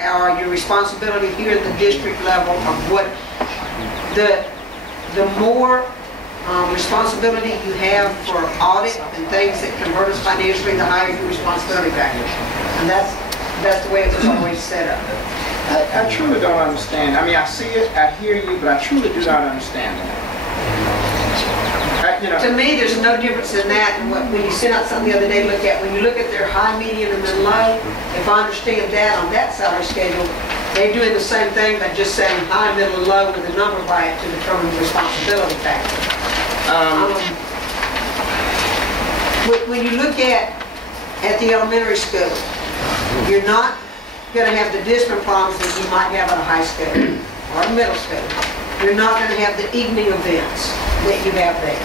or your responsibility here at the district level of what the more responsibility you have for audit and things that can hurt us financially, the higher your responsibility factor. And that's the way it was always set up. I truly don't understand. I mean, I see it, I hear you, but I truly do not understand that. To me, there's no difference in that and when you sent out something the other day, when you look at their high, medium, and then low, if I understand that on that salary schedule, they're doing the same thing by just saying high, middle, and low with a number by it to determine the responsibility factor. When you look at the elementary school, you're not going to have the discipline problems that you might have at a high school or a middle school. You're not going to have the evening events that you have there.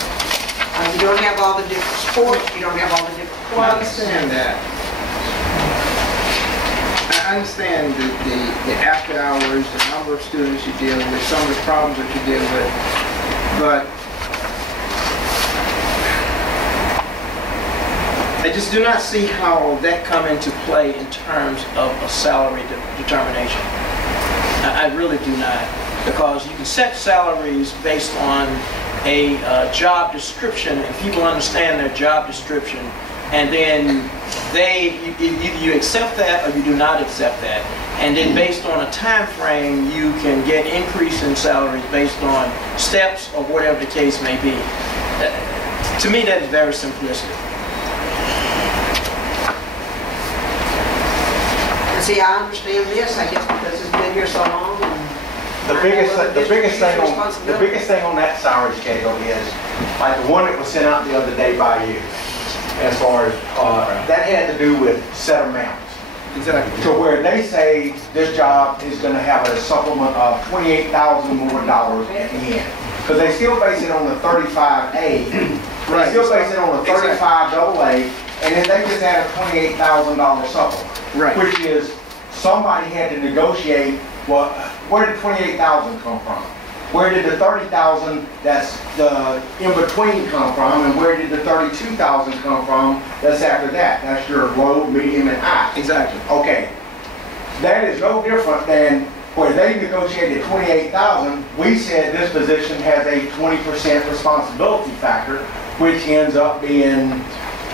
You don't have all the different sports. You don't have all the different clubs. I understand that. I understand the after hours, the number of students you're dealing with, some of the problems that you're dealing with, but I just do not see how that come into play in terms of a salary determination. I really do not, because you can set salaries based on a job description, and people understand their job description, and then either you accept that or you do not accept that. And then based on a time frame, you can get increase in salaries based on steps or whatever the case may be. To me, that is very simplistic. See, I understand this, I guess, because it's been here so long. The biggest thing on that salary schedule is like the one that was sent out the other day by you. As far as that had to do with set amounts. Exactly. To where they say this job is going to have a supplement of $28,000 more at the end. Because they still base it on the 35A. They still base it on the 35 AA, and then they just add a $28,000 supplement. Right. Which is somebody had to negotiate. Well, where did $28,000 come from? Where did the $30,000 that's the in between come from, and where did the $32,000 come from that's after that? That's your low, medium, and high. Exactly. Okay. That is no different than where they negotiated $28,000. We said this position has a 20% responsibility factor, which ends up being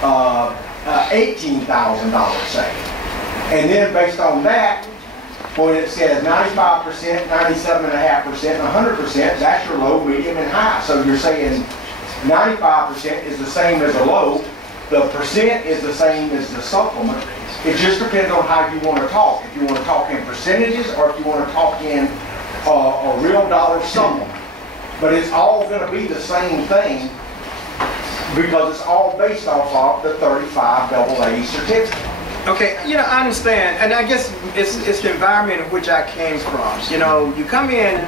$18,000, say. And then based on that, when it says 95%, 97.5%, and 100%, that's your low, medium, and high. So you're saying 95% is the same as a low, the percent is the same as the supplement. It just depends on how you want to talk. If you want to talk in percentages or if you want to talk in a real dollar supplement. But it's all going to be the same thing because it's all based off of the 35 AA certificate. Okay, I understand, and I guess it's the environment in which I came from. You come in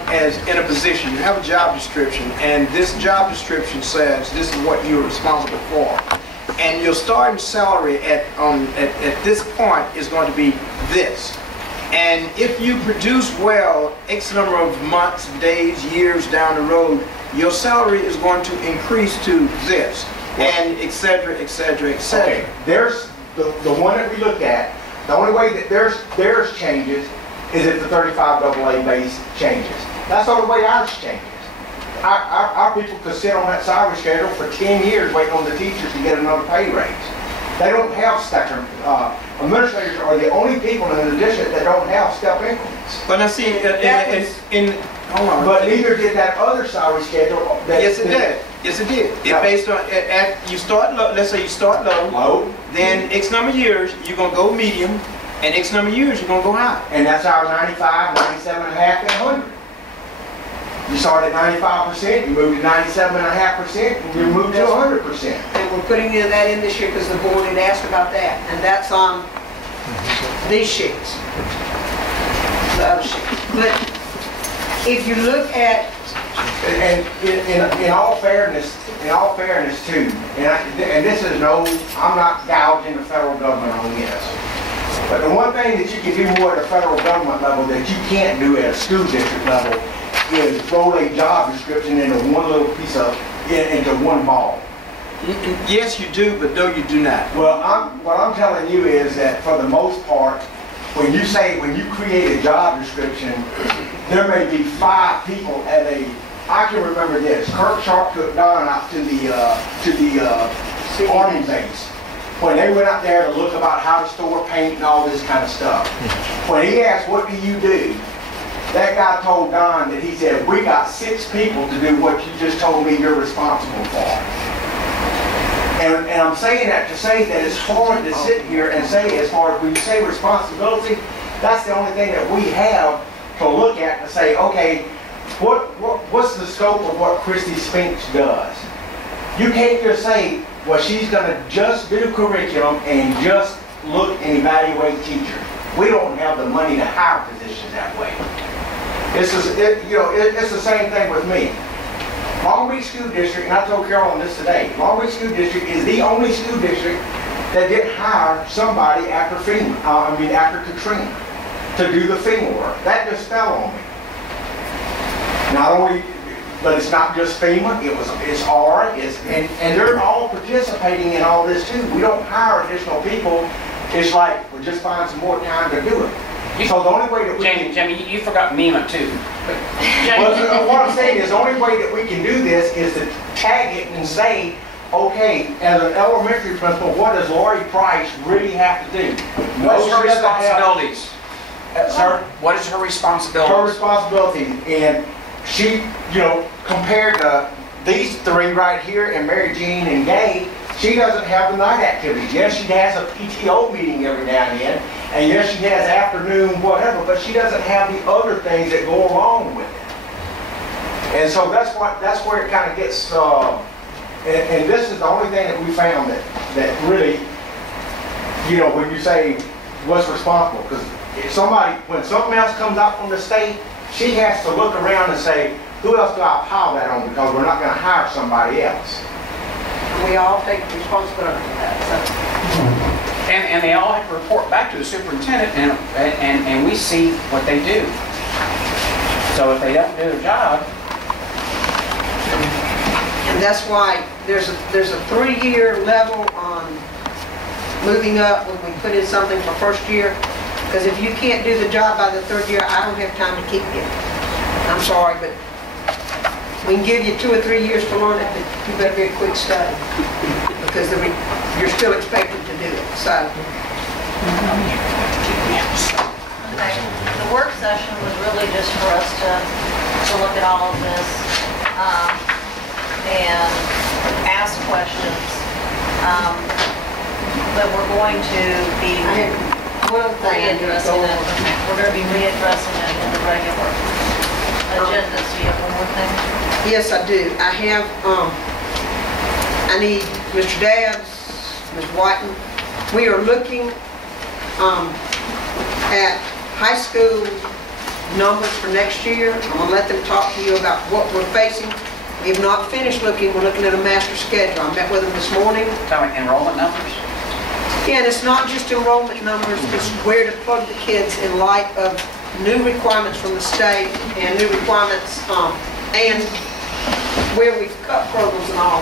in a position, you have a job description, and this job description says this is what you're responsible for, and your starting salary at this point is going to be this. And if you produce well, X number of months, days, years down the road, your salary is going to increase to this, and et cetera, et cetera, et cetera. Okay, there's the one that we looked at, the only way that theirs changes is if the 35 AA base changes. That's the only way ours changes. Our people could sit on that salary schedule for 10 years waiting on the teachers to get another pay raise. They don't have step administrators are the only people in the district that don't have step increments. But now see, hold on. But neither did that other salary schedule. Yes, it did. Yes, it did. It based on you start low. Let's say you start low. Then X number of years you're gonna go medium, and X number of years you're gonna go high. And that's our 95, 97.5, and 100. You start at 95%, you move to 97.5%, and you move to 100%. And we're putting that in this year because the board had asked about that, and that's on these sheets, the other sheets. But if you look at and in all fairness too, and this is I'm not gouging the federal government on this, but the one thing that you can do more at a federal government level that you can't do at a school district level is roll a job description into one little piece of, into one ball. Yes, you do, but no, you do not. Well, what I'm telling you is that for the most part, when you create a job description, there may be 5 people at a, I can remember this, Kirk Sharp took Don out to the Army base. When they went out there to look about how to store paint and all this kind of stuff. When he asked, what do you do? That guy told Don that he said, we got 6 people to do what you just told me you're responsible for. And I'm saying that to say that it's hard to sit here and say, as far as when you say responsibility, that's the only thing that we have to look at to say, okay, what's the scope of what Christy Spinks does? You can't just say, well, she's going to just do curriculum and just look and evaluate teachers. We don't have the money to hire positions that way. It's the same thing with me. Long Beach School District, and I told Carolyn this today, Long Beach School District is the only school district that didn't hire somebody after after Katrina to do the FEMA work. That just fell on me. Not only, but it's not just FEMA, it's ARA, and they're all participating in all this too. We don't hire additional people. It's like, we'll just find some more time to do it. So the only way that we Jamie, you forgot MEMA too. Well, what I'm saying is the only way that we can do this is to tag it and say, okay, as an elementary principal, what does Lori Price really have to do? What is her responsibilities? Sir? What is her responsibility? Her responsibility, and she, compared to these 3 right here, and Mary Jean and Gay, she doesn't have the night activities. Yes, she has a PTO meeting every now and then, and yes, she has afternoon whatever, but she doesn't have the other things that go along with it. And so that's where it kind of gets, and this is the only thing that we found that really, when you say what's responsible, because when something else comes out from the state, she has to look around and say, who else do I pile that on, because we're not going to hire somebody else. We all take responsibility for that. So. And they all have to report back to the superintendent, and we see what they do. So if they don't do their job. And that's why there's a 3-year level on moving up when we put in something for first year. Because if you can't do the job by the 3rd year, I don't have time to keep you. I'm sorry, but we can give you 2 or 3 years to learn it, but you better be a quick study. Because you're still expected to do it, so. Okay, the work session was really just for us to look at all of this and ask questions. But we're going to be readdressing it. We're going to be readdressing it in the regular agenda. So you have one more thing? Yes, I do. I have, I need Mr. Dabbs, Ms. Whiten. We are looking at high school numbers for next year. I'm going to let them talk to you about what we're facing. We have not finished looking. We're looking at a master schedule. I met with them this morning. Tell me, enrollment numbers? Yeah, and it's not just enrollment numbers, it's where to plug the kids in light of new requirements from the state and new requirements and where we've cut programs and all.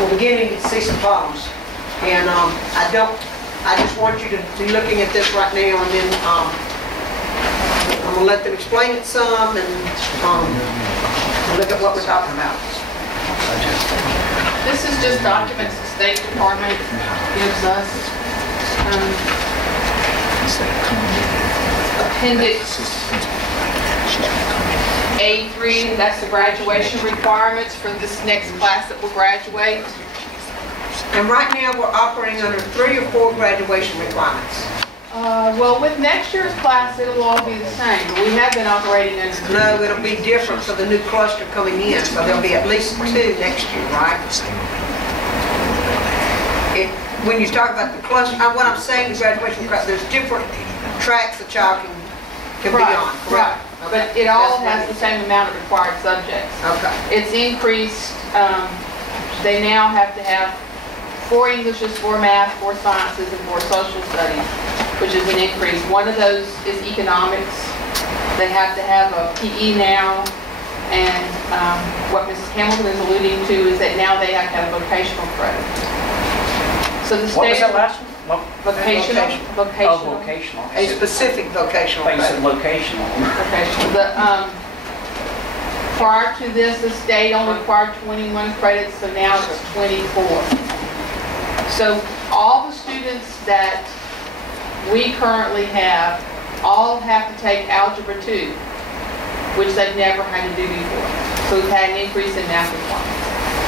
We're beginning to see some problems. And I just want you to be looking at this right now, and then I'm going to let them explain it some and look at what we're talking about. This is just documents the State Department gives us. Appendix A3, that's the graduation requirements for this next class that will graduate. And right now, we're operating under 3 or 4 graduation requirements. Well, with next year's class, it'll all be the same. But we have been operating under... No, it'll be different for the new cluster coming in, so there'll be at least 2 next year, right? When you talk about the cluster, what I'm saying is graduation class, there's different tracks the child can be on, correct? Right. Okay. But it all has the same amount of required subjects. Okay. It's increased. They now have to have 4 Englishes, 4 math, 4 sciences, and 4 social studies, which is an increase. One of those is economics. They have to have a PE now, and what Mrs. Hamilton is alluding to is that now they have to have a vocational credit. So the state, What was that last one? Well, Vocational, Vocational. oh, vocational. vocational. A specific vocational I thought you said credit. locational. Vocational. Prior to this, the state only required 21 credits, so now it's 24. So all the students that we currently have all have to take Algebra 2, which they've never had to do before. So we've had an increase in math requirements.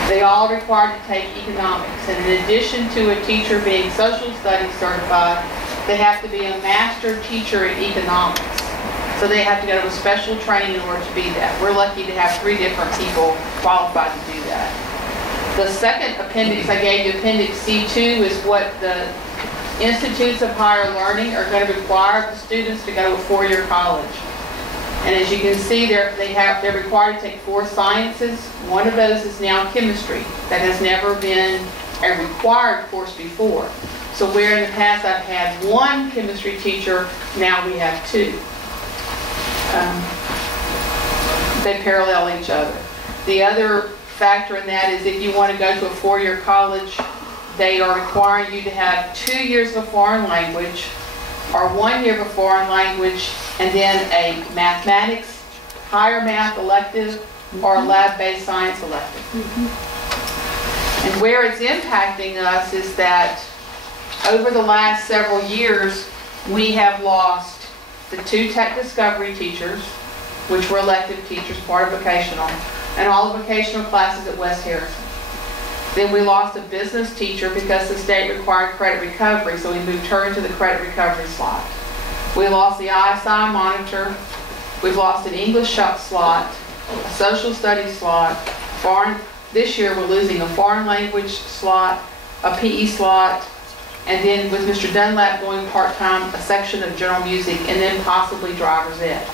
They all are required to take economics, and in addition to a teacher being social studies certified, they have to be a master teacher in economics. So they have to go to a special training in order to be that. We're lucky to have 3 different people qualified to do that. The second appendix I gave you, Appendix C2, is what the Institutes of Higher Learning are going to require the students to go to a 4-year college. And as you can see, they're required to take 4 sciences. One of those is now chemistry. That has never been a required course before. So where in the past I've had 1 chemistry teacher, now we have 2. They parallel each other. The other factor in that is if you want to go to a 4-year college, they are requiring you to have 2 years of a foreign language, or 1 year of a foreign language, and then a mathematics, higher math elective, or a lab-based science elective. And where it's impacting us is that over the last several years, we have lost the 2 tech discovery teachers, which were elective teachers, part of vocational, and all the vocational classes at West Harrison. Then we lost a business teacher because the state required credit recovery, so we moved her into the credit recovery slot. We lost the ISI monitor. We've lost an English slot, a social studies slot. This year we're losing a foreign language slot, a PE slot, and then with Mr. Dunlap going part-time, a section of general music, and then possibly driver's ed.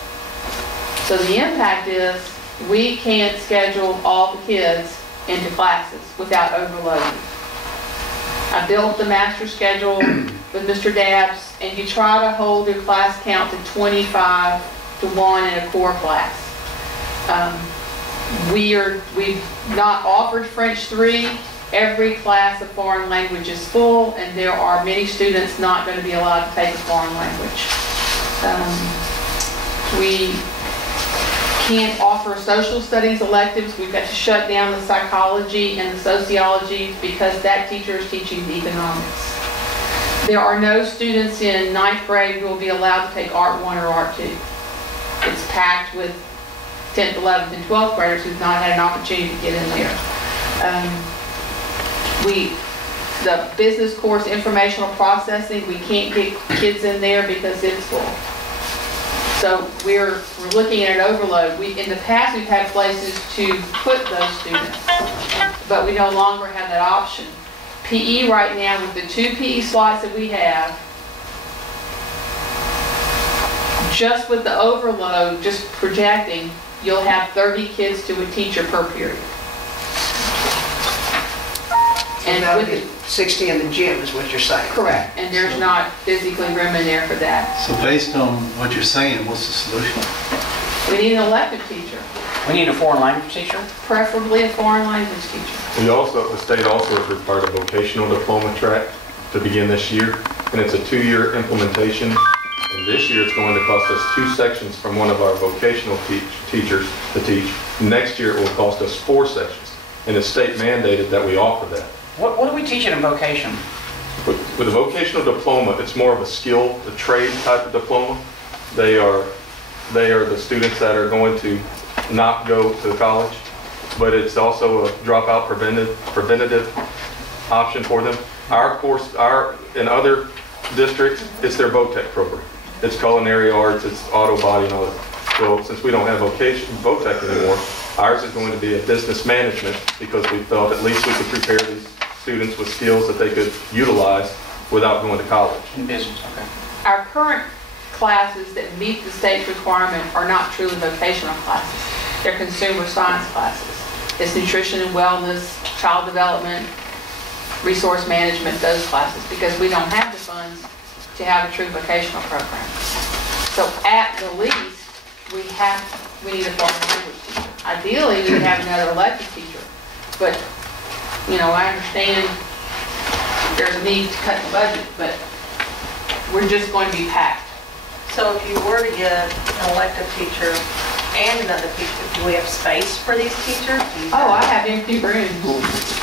So the impact is we can't schedule all the kids into classes without overloading. I built the master schedule with Mr. Dabbs, and you try to hold your class count to 25 to 1 in a core class. We've not offered French 3. Every class of foreign language is full, and there are many students not going to be allowed to take a foreign language. We can't offer social studies electives. We've got to shut down the psychology and the sociology because that teacher is teaching the economics. There are no students in 9th grade who will be allowed to take Art 1 or Art 2. It's packed with 10th, 11th, and 12th graders who've not had an opportunity to get in there. The business course, informational processing, we can't get kids in there because it's full. So we're looking at an overload. In the past, we've had places to put those students, but we no longer have that option. PE right now, with the 2 PE slots that we have, just with the overload, just projecting, you'll have 30 kids to a teacher per period. And that would be 60 in the gym is what you're saying. Correct, and there's not physically room in there for that. So based on what you're saying, what's the solution? We need an elective teacher, We need a foreign language teacher? preferably a foreign language teacher. The state also has required a vocational diploma track to begin this year, and it's a 2-year implementation. And this year, it's going to cost us 2 sections from one of our vocational teachers to teach. Next year, it will cost us 4 sections, and it's state mandated that we offer that. What are we teaching in vocation? With a vocational diploma, it's more of a skill, a trade type of diploma. They are the students that are going to not go to college, but it's also a dropout preventative option for them. Our course, in other districts, it's their VOTEC program. It's culinary arts, it's auto body and all that. Well, since we don't have VOTEC anymore, ours is going to be a business management because we felt at least we could prepare these students with skills that they could utilize without going to college. In business, okay. Our current classes that meet the state's requirement are not truly vocational classes. They're consumer science classes. It's nutrition and wellness, child development, resource management, those classes, because we don't have the funds to have a true vocational program. So at the least, we need a foreign language teacher. Ideally, we would have another elective teacher, but I understand there's a need to cut the budget, but we're just going to be packed. So if you were to get an elective teacher and another teacher, do we have space for these teachers? Do you Oh, I have empty rooms.